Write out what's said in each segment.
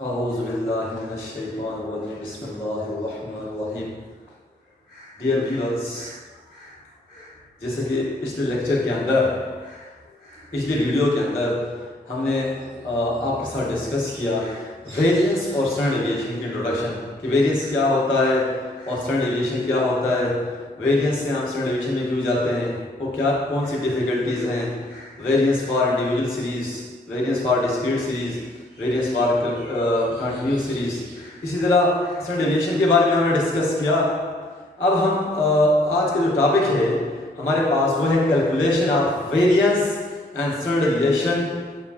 औज़ुबिल्लाहिमिनश्शैतानिर्रजीम बिस्मिल्लाहिर्रहमानिर्रहीम। Dear viewers, जैसे कि पिछले वीडियो के अंदर हमने आपके साथ डिस्कस किया वेरिएंस और स्टैंडर्ड डेविएशन की इंट्रोडक्शन कि वेरिएंस क्या होता है और स्टैंडर्ड डेविएशन क्या होता है, वेरिएंस से हम स्टैंडर्ड डेविएशन में क्यों जाते हैं, वो क्या कौन सी डिफ़िकल्टीज हैं, variance for individual series, variance for discrete series, variance for continuous series. इसी तरह स्टैंडर्ड डेविएशन के बारे में हमने डिस्कस किया। अब हम आज का जो टॉपिक है हमारे पास वो है calculation of variance and standard deviation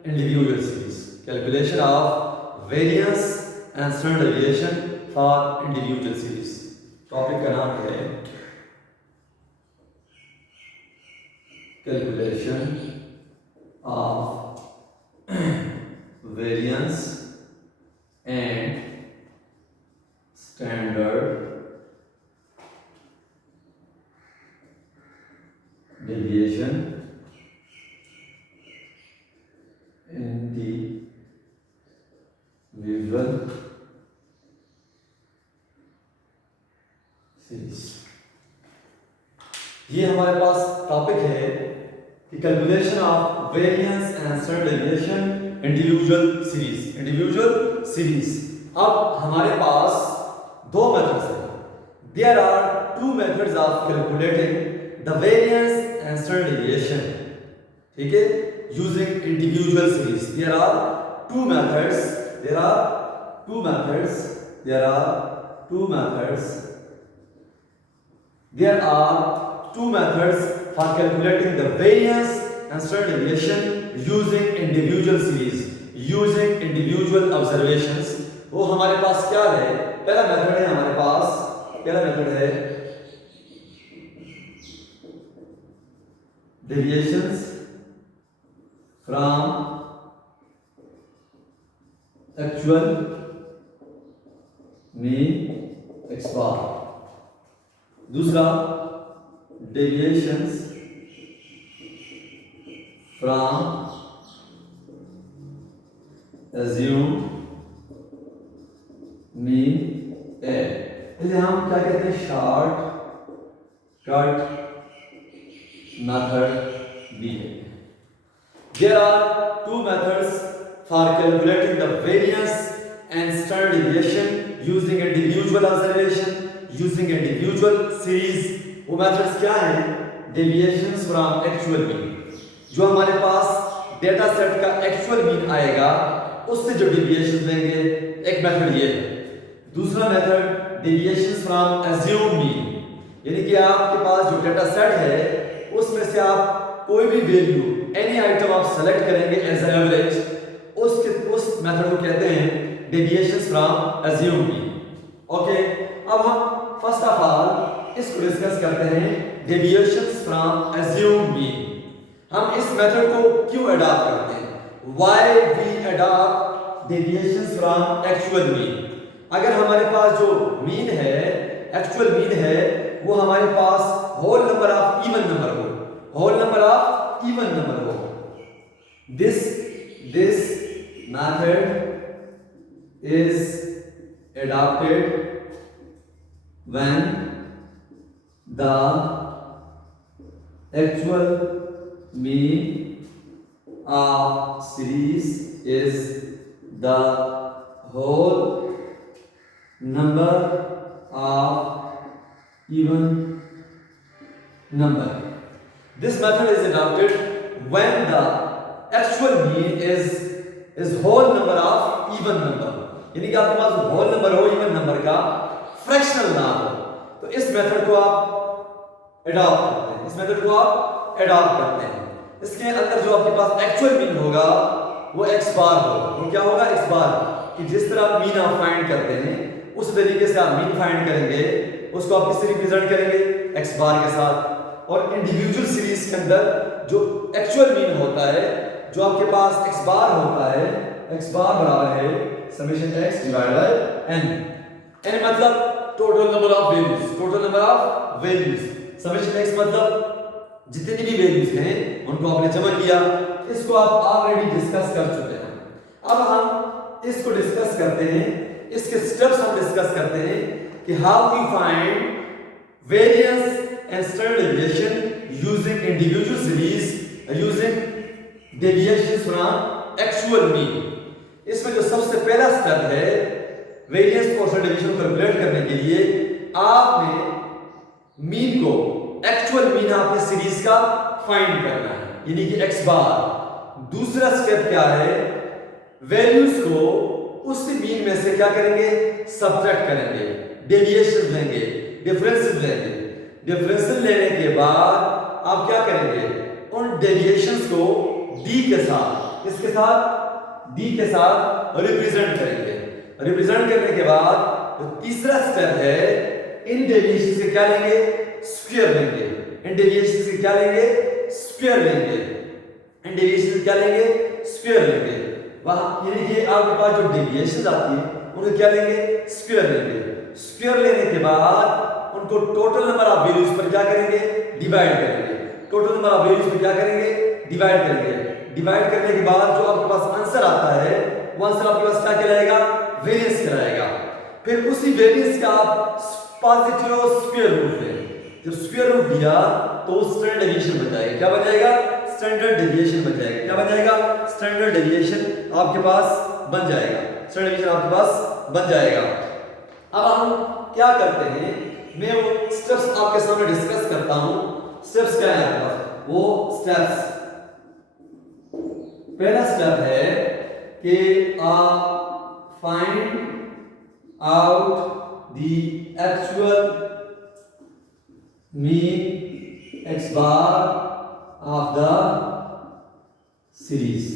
individual series. Calculation of variance and standard deviation for individual series. Topic का नाम है calculation of variance and standard deviation individual series. ये हमारे पास टॉपिक है कि calculation of variance and standard deviation individual series. अब हमारे पास दो मेथड्स हैं। There are two methods of calculating the variance and standard deviation, ठीक है, using individual series. There are two methods for calculating the variance and standard deviation using individual series, using individual observations। वो हमारे पास क्या है, पहला method है हमारे पास, पहला मेथड है deviations from actual mean x bar। दूसरा deviations from assumed mean a। इसे हम क्या कहते हैं, शॉर्टकट मेथड भी है। There are two methods for calculating the variance and standard deviation using individual observation, using individual series। वो मेथड्स क्या है, डेविएशंस फ्रॉम एक्चुअल मीन, जो हमारे पास डेटा सेट का एक्चुअल मीन आएगा उससे जो डेविएशंस लेंगे, एक मेथड ये है। दूसरा method deviations from assumed mean, यानी कि आपके पास जो डेटा सेट है उसमें से आप कोई भी वैल्यू, एनी आइटम आप सेलेक्ट करेंगे एज एन एवरेज, उस मेथड को कहते हैं deviations from assumed mean. Okay, अब हम फर्स्ट ऑफ ऑल इसको डिस्कस करते हैं, डेविएशंस फ्रॉम अज्यूम्ड मीन। हम इस मेथड को क्यों अडॉप्ट करते हैं, why we adopt deviations from actual mean. अगर हमारे पास जो मीन है, एक्चुअल मीन है, वो हमारे पास whole number of even number हो, this method is adopted when the actual mean of series is the whole number of even number। This method is adopted when the actual mean is whole number of even number, यानी कि आपके पास whole number हो even number का, fractional ना हो, तो इस method को आप अडॉप्ट करते हैं। इसके अंदर जो आपके पास एक्चुअल मीन होगा वो x बार होगा। वो क्या होगा, x बार, कि जिस तरह आप मीन आप फाइंड करते हैं उस तरीके से आप मीन फाइंड करेंगे, उसको आप किससे रिप्रेजेंट करेंगे, x बार के साथ। और इंडिविजुअल सीरीज के अंदर जो एक्चुअल मीन होता है, जो आपके पास x बार होता है, x बार बराबर है summation x divide by n। n मतलब total number of values, summation x मतलब जितनी भी वैल्यूज हैं उनको आपने जमा किया। इसको आप ऑलरेडी डिस्कस कर चुके हैं। अब हम इसको डिस्कस करते हैं, इसके स्टेप्स हम डिस्कस करते हैं कि how we find variance and standard deviation using individual series using deviation from actual mean. इसमें जो सबसे पहला स्टेप है वेरिएंस और स्टैंडर्ड डेविएशन को कैलकुलेट करने के लिए आपने मीन को, एक्चुअल मीन आपने सीरीज का फाइंड करना है, यानी कि x बार। दूसरा स्टेप क्या है, वैल्यूज को उस मीन में से क्या करेंगे, सब्ट्रैक्ट करेंगे, डेविएशन लेंगे, डिफरेंसेस लेंगे। डिफरेंसेस लेने के बाद आप क्या करेंगे, उन डेविएशंस को d के साथ, इसके साथ d के साथ रिप्रेजेंट करेंगे। रिप्रेजेंट करने के बाद जो तीसरा स्टेप है, इन डेविएशंस के क्या लेंगे, स्क्वायर लेंगे। इन डेविएशंस के क्या लेंगे, स्क्वायर लेंगे। इन डेविएशंस क्या लेंगे, स्क्वायर लेंगे। वहां यानी कि आपके पास जो डेविएशंस आती है उनको क्या लेंगे, स्क्वायर लेंगे। स्क्वायर लेने के बाद उनको टोटल नंबर ऑफ वैल्यूज पर क्या करेंगे, डिवाइड करेंगे। टोटल नंबर ऑफ वैल्यूज पर क्या करेंगे, डिवाइड करेंगे। डिवाइड करने के बाद जो आपके पास आंसर आता है वो आंसर आपके पास क्या कहलाएगा, वेरिएंस कहलाएगा। फिर उसी वेरिएंस का आप पॉजिटिव स्क्वायर रूट लें। जब स्क्वायर रूट लिया तो स्टैंडर्ड डेविएशन बन जाएगा। क्या बन जाएगा, स्टैंडर्ड डेविएशन बन जाएगा। क्या बन जाएगा, स्टैंडर्ड डेविएशन आपके पास बन जाएगा। स्टैंडर्ड डेविएशन आपके पास बन जाएगा। अब हम क्या करते हैं, मैं वो स्टेप्स आपके सामने डिस्कस करता हूं। स्टेप्स क्या है आपके पास, वो स्टेप्स, पहला स्टेप है कि आप find out the actual mean x bar of the series.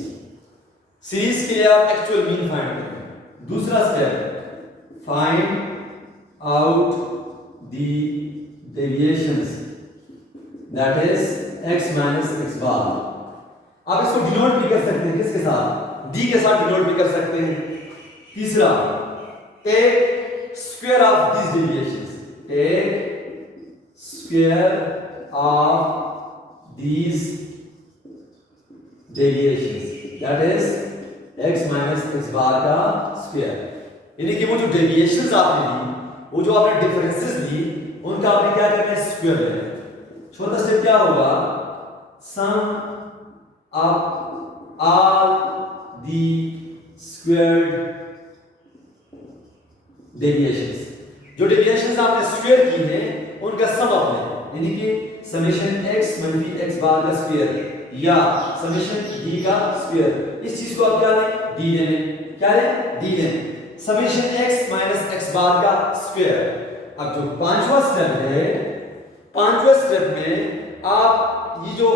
Series के लिए आप एक्चुअल मीन फाइंड करें। दूसरा step, find out the deviations, that is x minus x बार। आप इसको डिनोट भी कर सकते हैं, किसके साथ, d के साथ डिनोट भी कर सकते हैं। तीसरा, take square of this deviations, take square of these deviations, that is x minus x bar का स्क्वायर। यानी कि वो जो डेविएशंस आपने ली, वो जो आपने डिफरेंसेस ली, उनका आपने क्या करना है, स्क्वायर लेना है। चौथा स्टेप क्या होगा, sum of all the squared deviations. जो डेविएशंस आपने स्क्वायर की हैं उनका सम अपने, यानी कि समेशन x मनफी x बार का स्क्वायर या समेशन d का स्क्वायर। इस चीज को आप क्या लें, d लें। क्या लें, d लें। Summation x minus x bar का स्क्वायर। अब जो पांचवा स्टेप है, पांचवा स्टेप में आप ये जो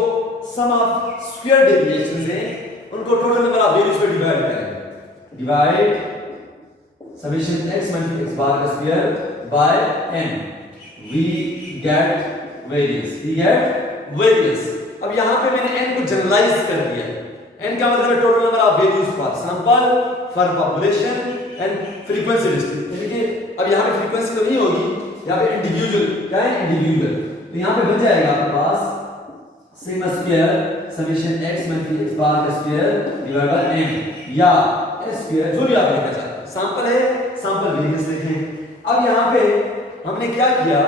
सम ऑफ स्क्वायर डेविएशंस हैं उनको टोटल नंबर ऑफ वैल्यूज पे डिवाइड करें। डिवाइड समेशन x मनफी x बार का square by n, we get variance, we get variance। अब यहां पे मैंने n को जनरलाइज कर दिया। n का मतलब है total number of values for sample, for population and frequency list. यानी कि अब यहां पे फ्रीक्वेंसी तो नहीं होगी, यहां पे इंडिविजुअल, क्या है, इंडिविजुअल। तो यहां पे बन जाएगा आपके पास सिग्मा स्क्वायर समेशन x मनफी x बार का स्क्वायर डिवाइड बाय n या s स्क्वायर, जो भी आप लिखना चाहते हैं। सैंपल है, सैंपल वेरिएंस लिखें। अब यहां पे हमने क्या किया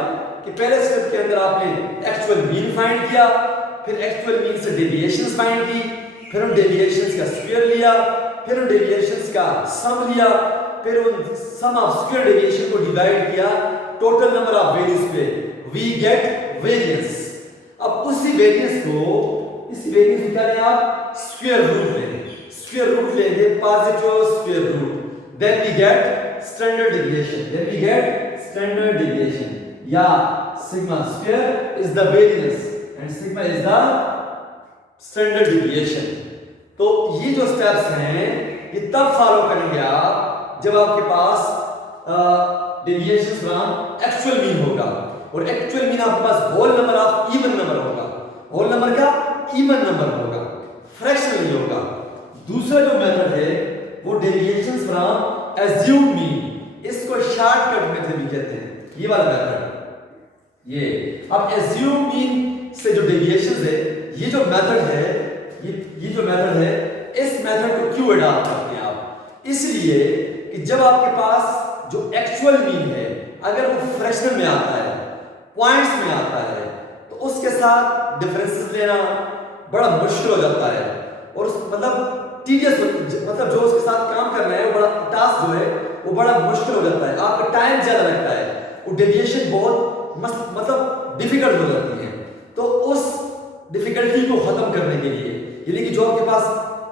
कि पहले स्टेप के अंदर आपने एक्चुअल मीन फाइंड किया, फिर एक्चुअल मीन से डेविएशंस फाइंड की, फिर उन डेविएशंस का स्क्वायर लिया, फिर उन डेविएशंस का सम लिया, फिर उन सम ऑफ स्क्वायर डेविएशन को डिवाइड किया टोटल नंबर ऑफ वैल्यूज पे, वी गेट वेरिएंस। अब उसी वेरिएंस को, इसी वेरिएंस को क्या लें आप, स्क्वायर रूट लें। स्क्वायर रूट लेंगे, positive square root, then we get standard deviation, then we get standard deviation या sigma square is the variance and sigma is the standard deviation। तो ये जो steps हैं ये तब फॉलो करेंगे आप जब आपके पास deviation from actual mean होगा, और actual mean आपके पास whole number of even number होगा। whole number का even number होगा, fraction नहीं होगा। दूसरा जो मेथड है वो deviations from assumed mean, इसको शॉर्टकट मेथड भी कहते हैं, ये वाला मेथड। ये अब assume mean से जो डेविएशंस है, ये जो मेथड है, ये जो मेथड है, इस मेथड को क्यों अडॉप्ट करते हैं आप, इसलिए जब आपके पास जो एक्चुअल मीन है अगर वो फ्रैक्शनल में आता है, पॉइंट्स में आता है, तो उसके साथ डिफरेंसेस लेना बड़ा मुश्किल हो जाता है और मतलब टीडियस, मतलब जो उसके साथ काम करना है वो बड़ा टास्क जो है वो बड़ा मुश्किल हो जाता है, आपका टाइम ज़्यादा लगता है, वो डेविएशन बहुत मतलब डिफिकल्ट हो जाती है। तो उस डिफिकल्टी को खत्म करने के लिए, यानी कि जो आपके पास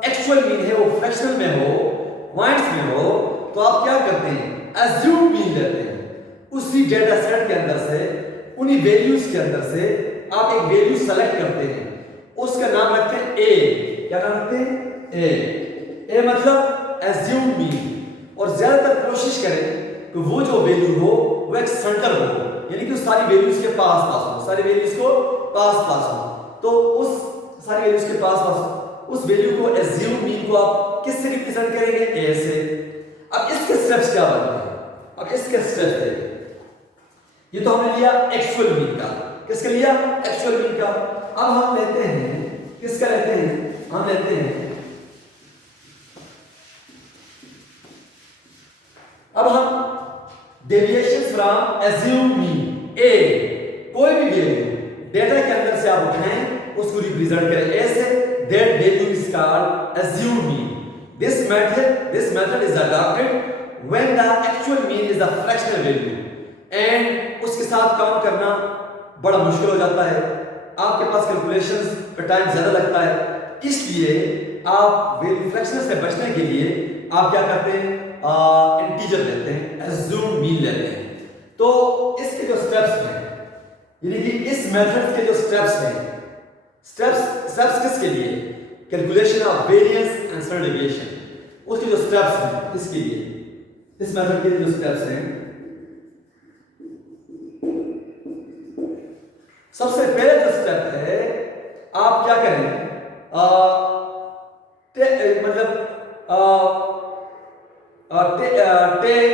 एक्चुअल मीन है वो फ्रैक्शनल में हो, पॉइंट्स में हो, तो आप क्या करते हैं, एज्यूम मीन लेते हैं। उसी डेटा सेट के अंदर से, उन्हीं वैल्यूज के अंदर से आप एक वैल्यू सेलेक्ट करते हैं, उसका नाम रखते हैं ए। क्या नाम रखते हैं? ए मतलब एज्यूम मीन। और ज्यादातर कोशिश करें कि वो जो वैल्यू हो वो एक सेंटर हो, यानी कि सारी वैल्यूज के पास हो, सारी वैल्यूज को पास हो। तो उस सारी वैल्यूज के पास हो, उस वैल्यू को एज्यूम मीन को आप किससे रिप्रेजेंट करेंगे? ए से। अब इसके स्टेप्स क्या बनते हैं? अब इसके स्टेप्स देखिए। ये तो हमने लिया एक्चुअल मीन का। किसका लिया? एक्चुअल मीन का। अब हम लेते हैं, किसका लेते हैं? हम लेते हैं, अब हम डेविएशन फ्रॉम एज्यूम मीन ए। कोई भी वैल्यू डेटा के अंदर से आप उठाएं, उसको रिप्रेजेंट करें ए से, that value is called assume mean. This method is adopted when the actual mean is a fractional value and उसके साथ काम करना बड़ा मुश्किल हो जाता है, आपके पास कैलकुलेशंस का टाइम ज़्यादा लगता है, इसलिए आप वैल्यू फ्रैक्शनल से बचने के लिए आप क्या करते हैं? इंटीजर लेते हैं, एज्यूम मीन लेते हैं। तो इसके जो स्टेप्स हैं, यानी कि इस मेथड के जो स्टेप्स हैं, स्टेप्स किसके लिए? Calculation of variance and standard deviation, उसके जो स्टेप्स हैं इसके लिए, इस मेथड के जो स्टेप्स हैं, सबसे पहले जो स्टेप है, आप क्या करें? Take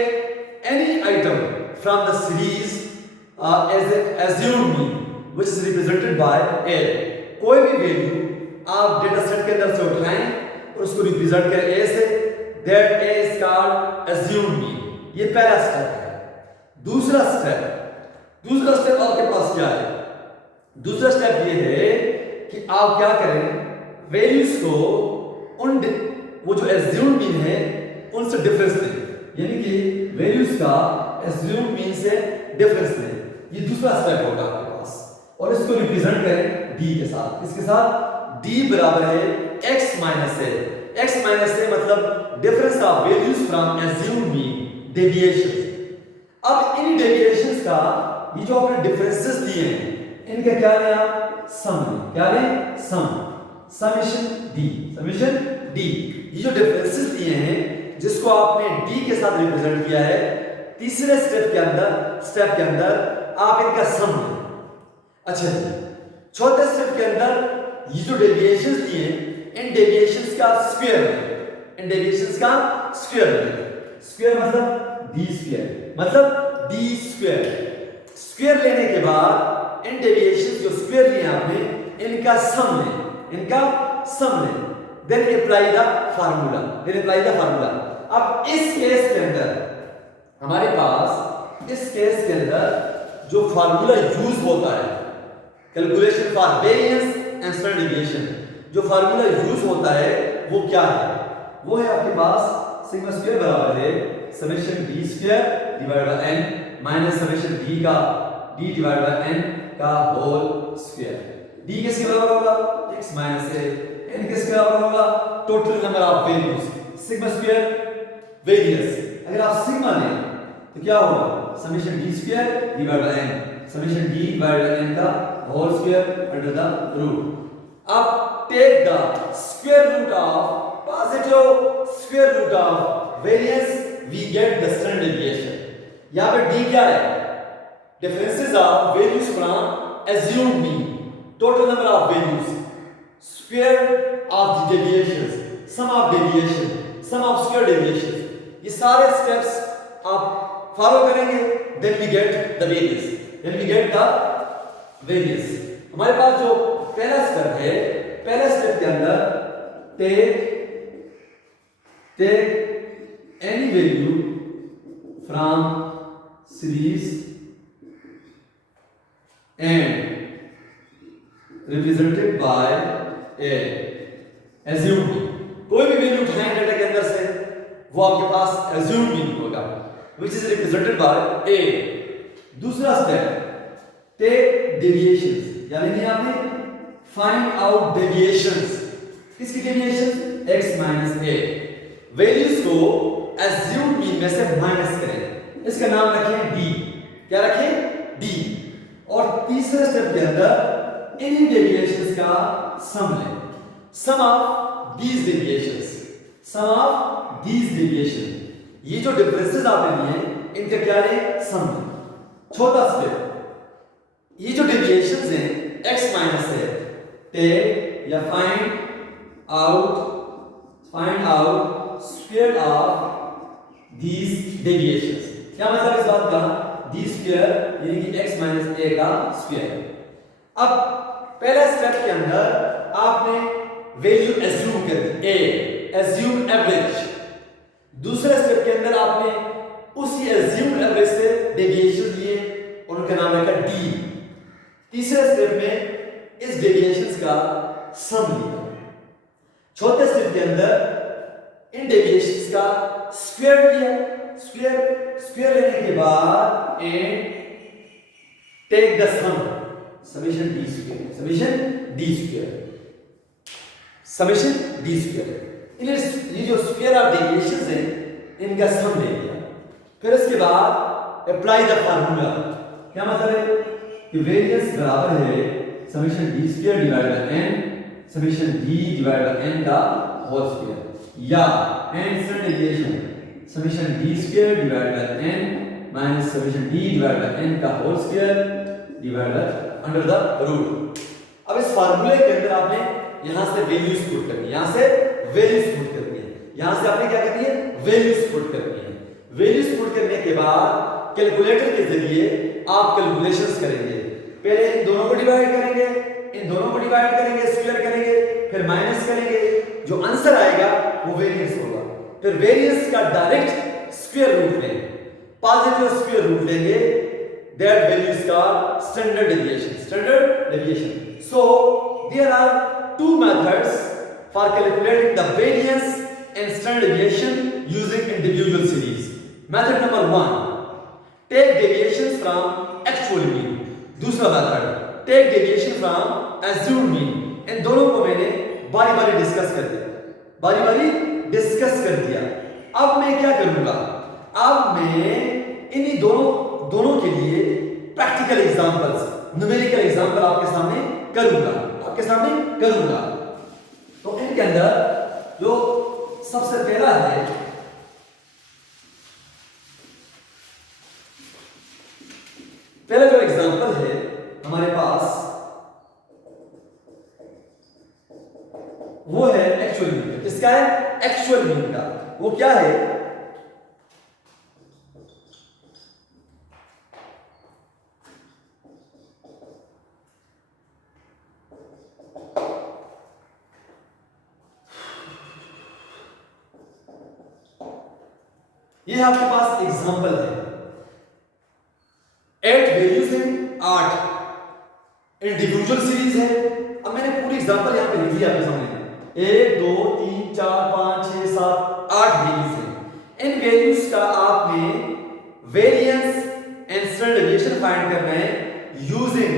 any item from the series as assumed mean which is represented by A. कोई भी वैल्यू आप डेटा सेट के अंदर से उठाएं और उसको रिप्रेजेंट करें ए से, that A is called assumed mean. ये पहला स्टेप है। दूसरा स्टेप आपके पास क्या है? दूसरा स्टेप ये है कि आप क्या करें? वैल्यूज को वो जो एज्यूम्ड मीन है उनसे डिफरेंस लें, यानी कि वैल्यूज का एज्यूम्ड मीन से डिफरेंस लें। ये दूसरा स्टेप होगा आपके पास, और इसको रिप्रेजेंट करें डी के साथ। किसके साथ? d बराबर है x माइनस ए। x माइनस ए मतलब difference of values from assumed mean, deviation. अब इन डेविएशंस का ये जो आपने डिफरेंसेस दिए हैं, इनका क्या लें? सम। क्या लें? Summation D. ये जो डिफरेंसेस दिए हैं जिसको आपने d के साथ रिप्रेजेंट किया है, तीसरे स्टेप के अंदर आप इनका सम लें। अच्छा जी, चौथे स्टेप के अंदर ये जो डेविएशंस दिए, इन डेविएशंस का स्क्वायर स्क्वायर मतलब डी स्क्वायर लेने के बाद इन डेविएशंस जो स्क्वायर लिए आपने, इनका सम लें। Then apply the formula. अब इस केस के अंदर हमारे पास, इस केस के अंदर जो फार्मूला यूज होता है calculation for variance and standard deviation, जो फार्मूला यूज होता है वो क्या है? वो है आपके पास सिग्मा स्क्वायर बराबर है summation D square divide by n minus summation D divide by n का होल स्क्वायर। डी किसके बराबर होगा? x minus a। n किसके बराबर होगा? Total number of values. Sigma square variance, अगर आप सिग्मा लें तो क्या होगा? Summation D square divide by n, summation D divide by n का whole square under the root. अब take the positive square root of variance, we get the standard deviation. यहां पे d क्या है? Differences of values from assumed mean, total number of values, square of the deviations, sum of square deviations. ये सारे steps आप follow करेंगे, then we get the variance. हमारे पास जो पहला स्टेप है, पहले स्टेप के अंदर take any value from series and represented by a assumed mean। कोई भी वैल्यू उठाएं डेटा के अंदर से वो आपके पास assumed mean होगा which is represented by a। दूसरा स्टेप टेक डेविएशंस, यानी कि आपने फाइंड आउट डेविएशंस। किसकी deviation? x minus a। Values को assumed mean में से माइनस करें, इसका नाम रखें d। क्या रखें? d। और तीसरे स्टेप के अंदर इन्हीं डेविएशंस का सम लें, sum of these deviations, sum of these deviation. ये जो डिफरेंसेस आपने लिए इनका क्या लें? सम लें। छोटा स्टेप, ये जो डेविएशंस हैं x माइनस है, टेक या find out square of these deviations. क्या मतलब इस बात का? डी स्क्वायर यानी कि x माइनस a का स्क्वायर। अब पहला स्टेप के अंदर आपने वैल्यू एज्यूम कर दी a, एज्यूम एवरेज। दूसरे स्टेप के अंदर आपने उसी एज्यूम एवरेज से डेविएशन लिए, उनका नाम रखा d। तीसरे स्टेप में इस डेविएशंस का सम लिया। चौथे स्टेप के अंदर इन डेविएशंस का स्क्वायर लिया। स्क्वायर लेने के बाद and take the sum, summation d square. ये जो स्क्वायर ऑफ डेविएशंस हैं इनका सम ले लिया। फिर इसके बाद अप्लाई द फार्मूला। क्या मतलब है कि वेरिएंस बराबर है summation d square divide by n, summation d divide by n का होल स्क्वायर, या n standard deviation summation d square divide by n minus summation d divide by n का whole square divide by under the root. अब इस फार्मूले के अंदर आपने यहां से वैल्यूज पुट करनी है, यहां से वैल्यूज पुट करनी है, यहां से आपने क्या करनी है? वैल्यूज पुट करनी है। वैल्यूज पुट करने के बाद कैलकुलेटर के जरिए आप कैलकुलेशंस करेंगे। पहले इन दोनों को डिवाइड करेंगे, स्क्वायर करेंगे, फिर माइनस करेंगे, जो आंसर आएगा वो वेरिएंस होगा। फिर वेरिएंस का डायरेक्ट स्क्वायर रूट लेंगे, पॉजिटिव स्क्वायर रूट लेंगे, that value is called standard deviation. So there are two methods for calculating the variance and standard deviation using individual series. Method number 1, take deviations from actual mean. दूसरा method, take deviation from assumed mean. इन दोनों को मैंने बारी-बारी discuss कर दिया। अब मैं क्या करूंगा? अब मैं इन्हीं दोनों के लिए प्रैक्टिकल एग्जांपल्स, न्यूमेरिकल एग्जांपल आपके सामने करूंगा। तो इनके अंदर जो सबसे पहला है, पहला जो एग्जांपल है हमारे पास वो है एक्चुअल मीन। किसका है? एक्चुअल मीन का। वो क्या है? ये आपके पास एग्जांपल है। 8 वैल्यूज हैं, 8 इंडिविजुअल सीरीज है। अब मैंने पूरी एग्जांपल यहां पे लिख दी आपके सामने। 1 2 3 4 5 6 7 8 वैल्यूज हैं। इन वैल्यूज का आपने variance and standard deviation find करना है using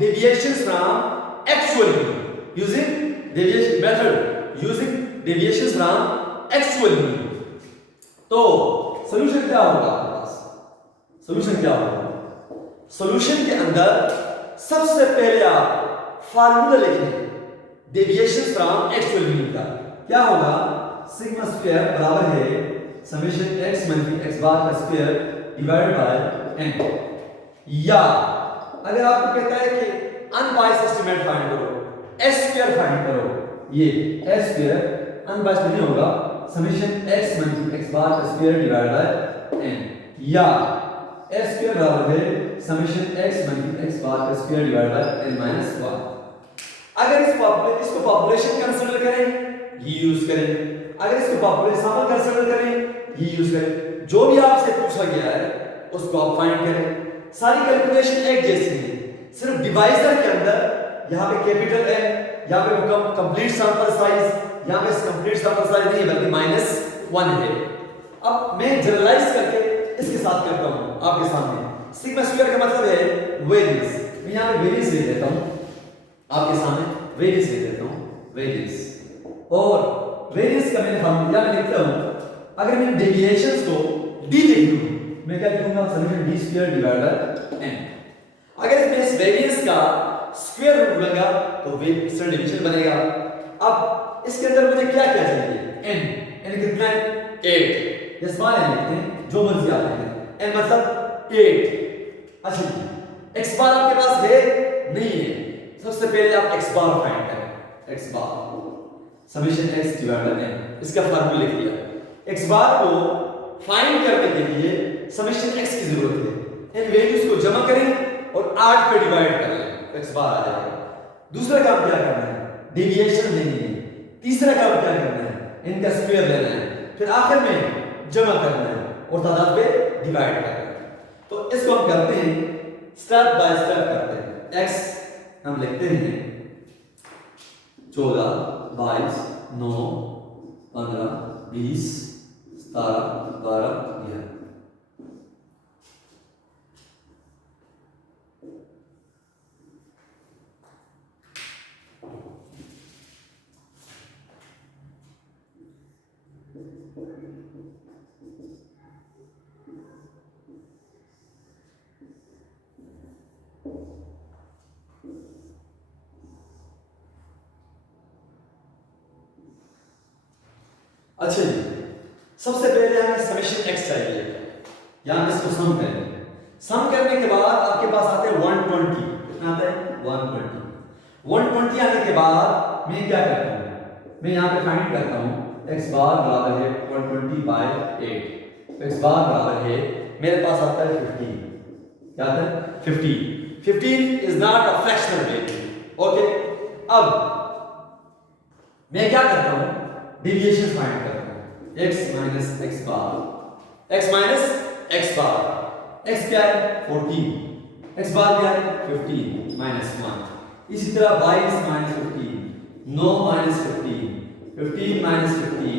deviations from actual mean, using deviation method, using deviations from actual mean। तो सॉल्यूशन क्या होगा आपके पास? सॉल्यूशन क्या होगा? सॉल्यूशन के अंदर सबसे पहले आप फार्मूला लिखें डेविएशन फ्रॉम एक्चुअल मीन का। क्या होगा? सिग्मा स्क्वायर बराबर है summation x minus x bar का स्क्वायर डिवाइडेड बाय n। या अगर आपको कहता है कि अनबायस्ड एस्टीमेट फाइंड करो, s स्क्वायर फाइंड करो, ये s स्क्वायर अनबायस्ड नहीं होगा, summation x minus x bar का स्क्वायर डिवाइडेड बाय n। या s स्क्वायर बराबर है summation x minus x bar का square divided by n minus 1। अगर इसको पॉपुलेशन कंसीडर करें ये यूज करें। अगर इसको पॉपुलेशन सैंपल कंसीडर करें, ये यूज करें। जो भी आपसे पूछा गया है उसको आप फाइंड करें। सारी कैलकुलेशन एक जैसी है, सिर्फ डिवाइजर के अंदर यहाँ पे कैपिटल है, यहाँ पे कंप्लीट सैंपल साइज, यहाँ पे कंप्लीट सैंपल साइज नहीं है बल्कि -1 है। अब मैं जनरलाइज करके इसके साथ करता हूँ आपके सामने। सिग्मा स्क्वायर का मतलब है वेरियंस। मैं यहाँ पे वेरियंस ले लेता हूँ आपके सामने, वेरियंस ले लेता हूँ, वेरियंस। और वेरियंस का मैंने फॉर्मूला में लिखता हूँ, अगर मैंने डेविएशंस को d लिख लूँ, मैं क्या लिखूंगा, summation d square divide by n। अगर मैं इस वेरियंस का स्क्वायर रूट लूंगा तो स्टैंडर्ड डेविएशन बनेगा। अब इसके अंदर मुझे क्या क्या चाहिए, n कितना है, 8। ये स्मॉल n लिखते हैं, जो मर्जी आप लिखें, n मतलब 8। अच्छा x बार आपके पास है नहीं है, सबसे पहले आप x बार फाइंड करें, x bar summation x divide by n, इसका फार्मूला लिख दिया। x बार को फाइंड करने के लिए समेशन x की जरूरत है। इन वैल्यूज को जमा करें और 8 पे डिवाइड कर लें, x बार आ जाएगा। दूसरा काम क्या करना है, डेविएशन लेनी है। तीसरा काम क्या करना है, इनका स्क्वायर लेना है। फिर आखिर में जमा करना है और तादाद पे डिवाइड करना है। तो इसको हम करते हैं, स्टेप बाय स्टेप करते हैं। x हम लिखते हैं 14, 22, 9, 15, 20, 17, 12, 11। अच्छा जी, सबसे पहले हमें समेशन x चाहिए, यहां इसको सम करेंगे। सम करने के बाद आपके पास आते हैं 120। कितना आता है, 120 आने के बाद मैं क्या करता हूं, मैं यहां पे फाइंड करता हूं x बार बराबर है 120 बाय 8। x बार बराबर है, मेरे पास आता है 15। क्या आता है, 15 is not a fractional value. Okay, अब मैं क्या करता हूं, डेविएशन फाइंड करता हूं, x माइनस x बार, x माइनस x बार। x क्या है, 14, x बार क्या है, 15 माइनस 1। इसी तरह 22 minus 15, 9 minus 15, 15 minus 15,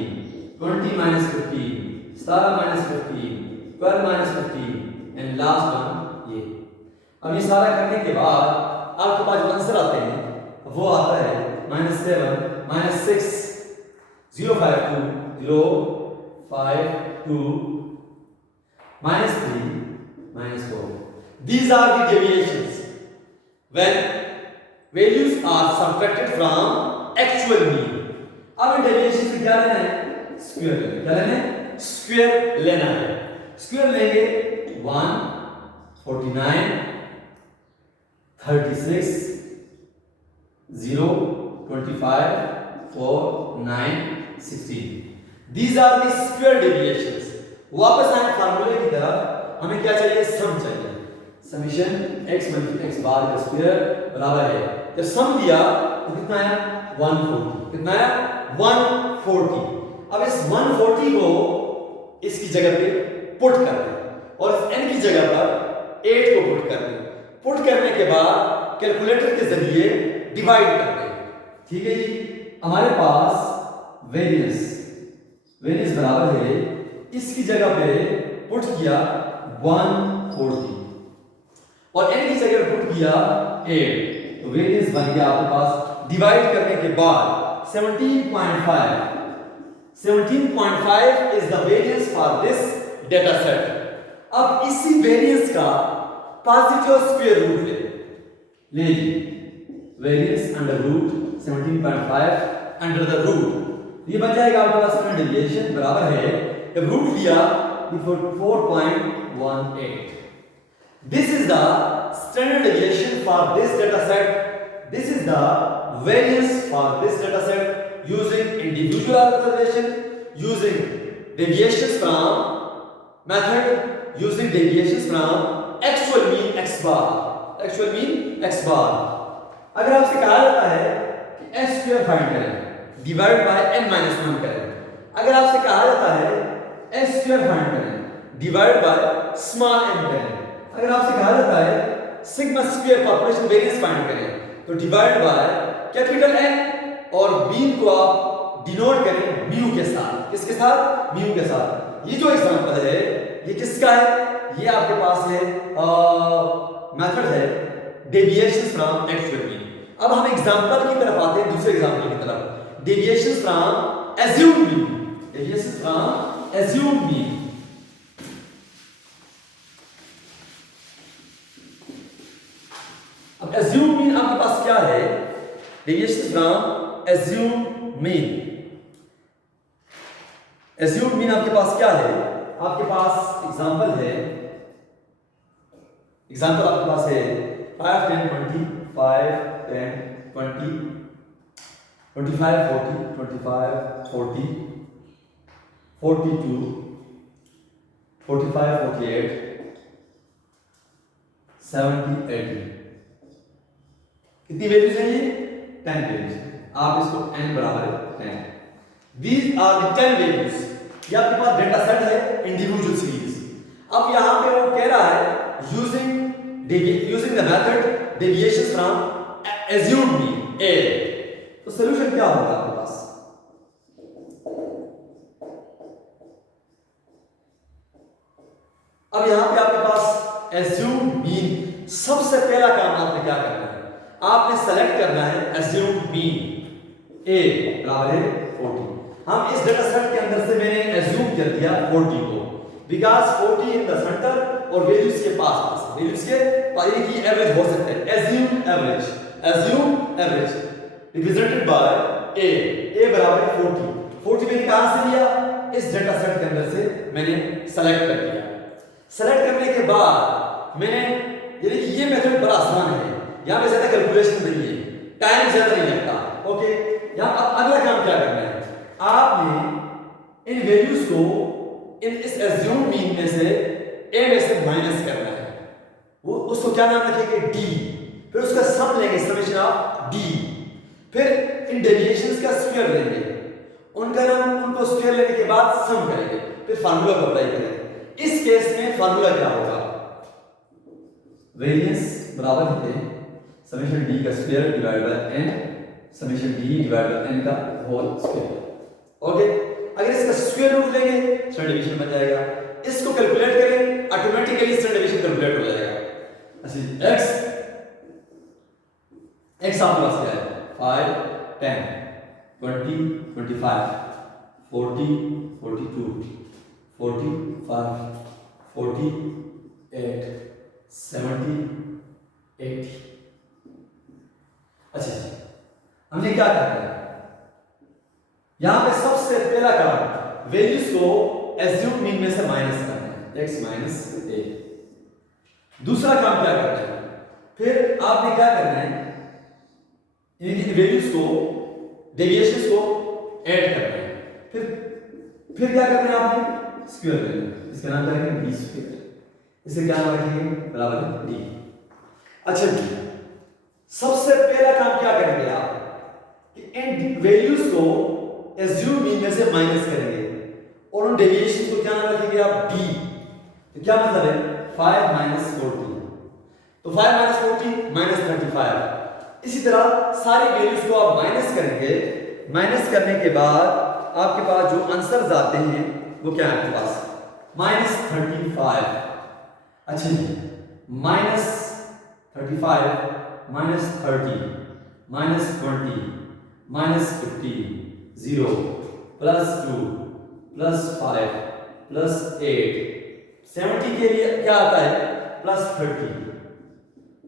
20 minus 15, 17 minus 15, 12 minus 15 and last one ये। अब ये सारा करने के बाद आपके पास जो आंसर आते हैं वो आता है -7 -6 052 052 -3 -4. These are the deviations when values are subtracted from actual mean. अब इन डेविएशन से क्या लेना है, स्क्वायर लेना है। क्या लेना है, स्क्वायर लेना है। स्क्वायर लेंगे 1 49 36 0 25 4 9 16. These are the square deviations. वापस आए फार्मूले की तरफ, हमें क्या चाहिए, सम चाहिए। Summation x multiply x bar का स्क्वायर बराबर है, जब सम दिया तो कितना आया, 140। कितना आया, 140। अब इस 140 को इसकी जगह पे पुट कर दें और इस n की जगह पर 8 को पुट कर दें। पुट करने के बाद कैलकुलेटर के जरिए डिवाइड कर दें। ठीक है जी, हमारे पास वेरियंस बराबर है, इसकी जगह पे पुट किया 140 और n की जगह पुट किया 8, तो वेरियंस बन गया आपके पास। डिवाइड करने के बाद 17.5 is the variance for this data set. अब इसी वेरियंस का पॉजिटिव स्क्वायर रूट ले लीजिए, variance under root 17.5 under the root, ये बन जाएगा आपके पास स्टैंडर्ड डेविएशन बराबर है, जब रूट लिया 4.18। This is the standard deviation for this data set. This is the variance for this data set using individual observation, using deviations from method, using deviations from actual mean x bar, actual mean x बार। अगर आपसे कहा जाता है कि s square find करें, divide by n minus 1 करें। अगर आपसे कहा जाता है s स्क्वायर फाइंड करें डिवाइड बाय स्मॉल n करें, अगर आपसे कहा जाता है sigma square population variance find करें तो डिवाइड बाय कैपिटल N और बीम को आप डिनोट करें म्यू के साथ। किसके साथ? म्यू के साथ। ये जो एग्जांपल है ये किसका है? ये आपके पास है मेथड है डेविएशन फ्रॉम एक्चुअल मीन। अब हम एग्जांपल की तरफ आते हैं, दूसरे एग्जांपल की तरफ, deviation from assume mean. Deviation from assume mean. अब एज्यूम मीन आपके पास क्या है? Deviation from assume mean. Assume mean आपके पास क्या है? आपके पास एग्जांपल है, एग्जांपल आपके पास है 5 10 20 5 10 20 25 40 25 40 42 45 48 70 80। कितनी वैल्यूज हैं ये? 10 वैल्यूज। आप इसको n बराबर 10। These are the 10 values। ये आपके पास डेटा सेट है इंडिविजुअल सीरीज। अब यहां पे वो कह रहा है using the method deviation from assume mean A। तो सॉल्यूशन क्या होगा आपके पास? अब यहां पे आपके पास एज्यूम मीन, सबसे पहला काम आपने क्या करना है? आपने सेलेक्ट करना है एज्यूम मीन A बराबर है 40। हम इस डेटा सेट के अंदर से मैंने एज्यूम कर दिया 40 को, बिकॉज 40 इन द सेंटर और वैल्यूज के पास वैल्यूज के पाई की एवरेज हो सकते हैं। Assume average represented by A बराबर है 40 मैंने कहां से लिया? इस डेटा सेट के अंदर से मैंने सेलेक्ट कर दिया। सेलेक्ट करने के बाद मैंने, यानी कि ये मेथड बड़ा आसान है, यहां पे ज्यादा कैलकुलेशन नहीं है, टाइम ज्यादा नहीं लगता। ओके, यहां अब अगला काम क्या करना है? आपने इन वैल्यूज को इस एज्यूम मीन में से A में से माइनस करना है। वो उसको क्या नाम रखेंगे? D। फिर उसका सम लेंगे, समेशन ऑफ D। फिर इन डेविएशंस का स्क्वायर लेंगे, उनको स्क्वायर लेने के बाद सम करेंगे, फिर फार्मूला को अप्लाई करेंगे। इस केस में फार्मूला क्या होगा? वेरिएंस बराबर है समेशन D का square divide by n, summation D divide by n का होल स्क्वायर। ओके, अगर इसका स्क्वायर रूट लेंगे स्टैंडर्ड डेविएशन बन जाएगा। इसको कैलकुलेट करें ऑटोमेटिकली स्टैंडर्ड डेविएशन कैलकुलेट हो जाएगा। अच्छा, x आपके पास क्या है? 5 10 20 25 40 42 45 48 70 80। अच्छा, हमने क्या करना है? यहां पे सबसे पहला काम वैल्यूज को एज्यूम मीन में से माइनस करना है, x माइनस a। दूसरा काम क्या करना है? फिर आपने क्या करना है? इन वैल्यूज को, डेविएशंस को ऐड करना है। फिर क्या करना है? आपने स्क्वायर लेना है, इसका नाम क्या रखेंगे? b square. इसे क्या नाम रखेंगे? बराबर है d। अच्छा जी, सबसे पहला काम क्या करेंगे आप कि इन वैल्यूज को एज्यूम मीन में से माइनस करेंगे और उन डेविएशन को क्या नाम रखेंगे आप? d। तो क्या मतलब है? 5 माइनस 40, तो 5 माइनस 40 माइनस 35। इसी तरह सारी वैल्यूज को आप माइनस करेंगे। माइनस करने के बाद आपके पास जो आंसर्स आते हैं वो क्या है आपके पास? माइनस 35। अच्छा जी, minus 35 minus 30 minus 20 minus 15 0 plus 2 plus 5 plus 8। 70 के लिए क्या आता है? Plus 30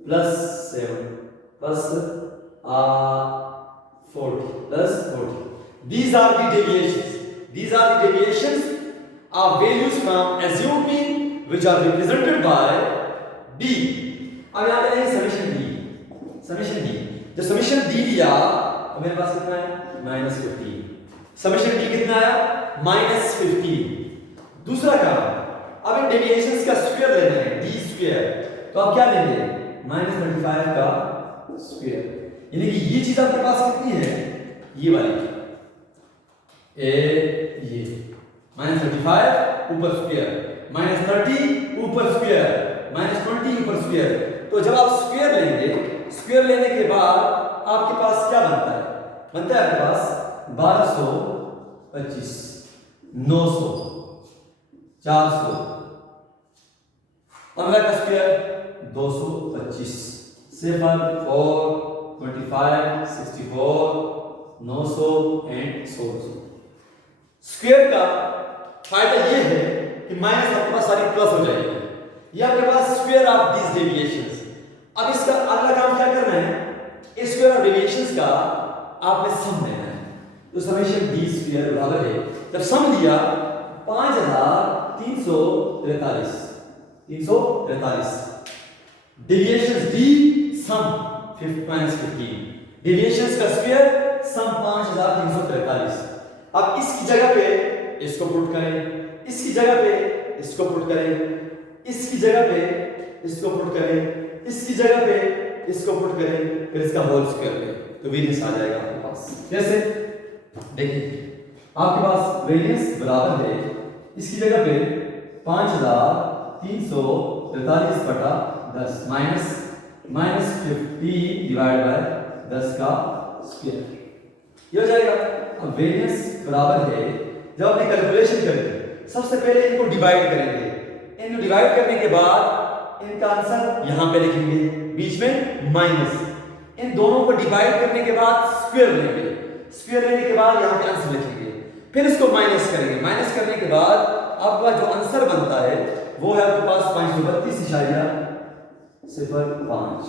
plus 7 plus 40 plus 40। These are the deviations. These are the deviations of values from assumed mean which are represented by D। अब यहाँ पे है समेशन D। समेशन D, जो समेशन D लिया तो मेरे पास कितना है? माइनस 15। समेशन D कितना आया? माइनस 15। दूसरा काम, अब इन डेविएशंस का स्क्वायर लेना है, D स्क्वायर। तो आप क्या लेंगे? माइनस 35 का स्क्वायर। यानी कि ये चीज आपके पास कितनी है? ये वाली ए ये -35 ऊपर स्क्वायर, -30 ऊपर स्क्वायर, -20 ऊपर स्क्वायर। तो जब आप स्क्वायर लेंगे, स्क्वायर लेने के बाद आपके पास क्या बनता है? बनता है आपके पास 1225, 900, 400, 15 का स्क्वायर 225, 7 4 25 64 900 एंड 1600। स्क्वायर का फायदा ये है कि माइनस आपके पास सारी प्लस हो जाएगी। ये आपके पास स्क्वायर ऑफ दिस डेविएशंस। अब इसका अगला काम क्या करना है? इस स्क्वायर ऑफ डेविएशंस का आपने सम लेना है। तो समेशन डी स्क्वायर बराबर है, जब सम लिया 5343, 343 डेविएशंस डी सम 15 डेविएशंस का स्क्वायर सम 5343। अब इसकी जगह पे इसको पुट करें, इसकी जगह पे इसको पुट करें, इसकी जगह पे इसको पुट करें, इसकी जगह पे इसको पुट करें, फिर इसका होल स्क्वायर करें, तो वेरियंस आ जाएगा आपके पास। कैसे? देखिए आपके पास वेरियंस बराबर है, इसकी जगह पे 5343 बटा 10 माइनस 50 डिवाइड बाय 10 का स्क्वायर, ये हो जाएगा। अब वेरियंस बराबर है, जब आपने कैलकुलेशन करेंगे सबसे पहले इनको डिवाइड करेंगे, इनको डिवाइड करने के बाद इनका आंसर यहां पे लिखेंगे, बीच में माइनस, इन दोनों को डिवाइड करने के बाद स्क्वायर लेंगे, स्क्वायर लेने के बाद यहां पे आंसर लिखेंगे, फिर इसको माइनस करेंगे, माइनस करने के बाद आपका जो आंसर बनता है वो है आपके पास 532.05।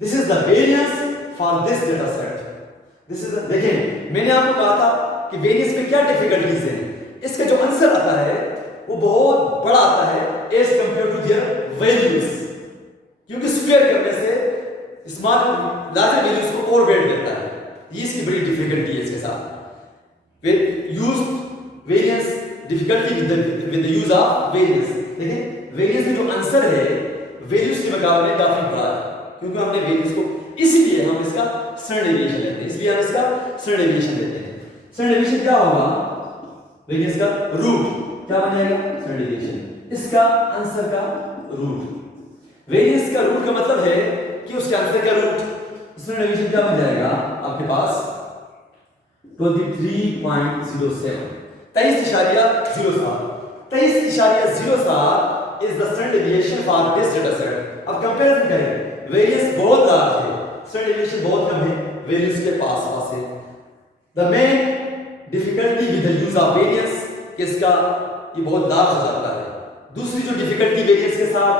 This is the variance for this data set. This is देखिए मैंने आपको कहा था कि वेरियंस में क्या डिफिकल्टीज है। इसका जो आंसर आता है वो बहुत बड़ा आता है as compare to their values, क्योंकि स्क्वायर करने से स्मॉल लार्जर वैल्यूज को और वेट देता है। ये इसकी बड़ी डिफिकल्टी है इसके साथ। Use variance difficulty with the use of variance. देखिए वेरियंस में जो आंसर है वैल्यूज के मुकाबले काफी बड़ा है, क्योंकि हमने वैल्यूज को इसलिए हम इसका स्टैंडर्ड डेविएशन लेते हैं, इसलिए हम इसका स्टैंडर्ड डेविएशन लेते हैं। स्टैंडर्ड डेविएशन क्या होगा? वेरियंस का रूट क्या बन जाएगा? स्टैंडर्ड डेविएशन, इसका आंसर का रूट। वेरियंस का रूट का मतलब है कि उसके आंसर का रूट। स्टैंडर्ड डेविएशन क्या बन जाएगा आपके पास? 23.07, 23.07 is the standard deviation for this data set. अब कंपैरिजन करें, वेरियंस बहुत लार्ज है, स्टैंडर्ड डेविएशन बहुत कम है, वैल्यूज के पास है। The main difficulty with the use of variance किसका? ये बहुत लार्ज हो जाता है। दूसरी जो डिफिकल्टी वेरियंस के साथ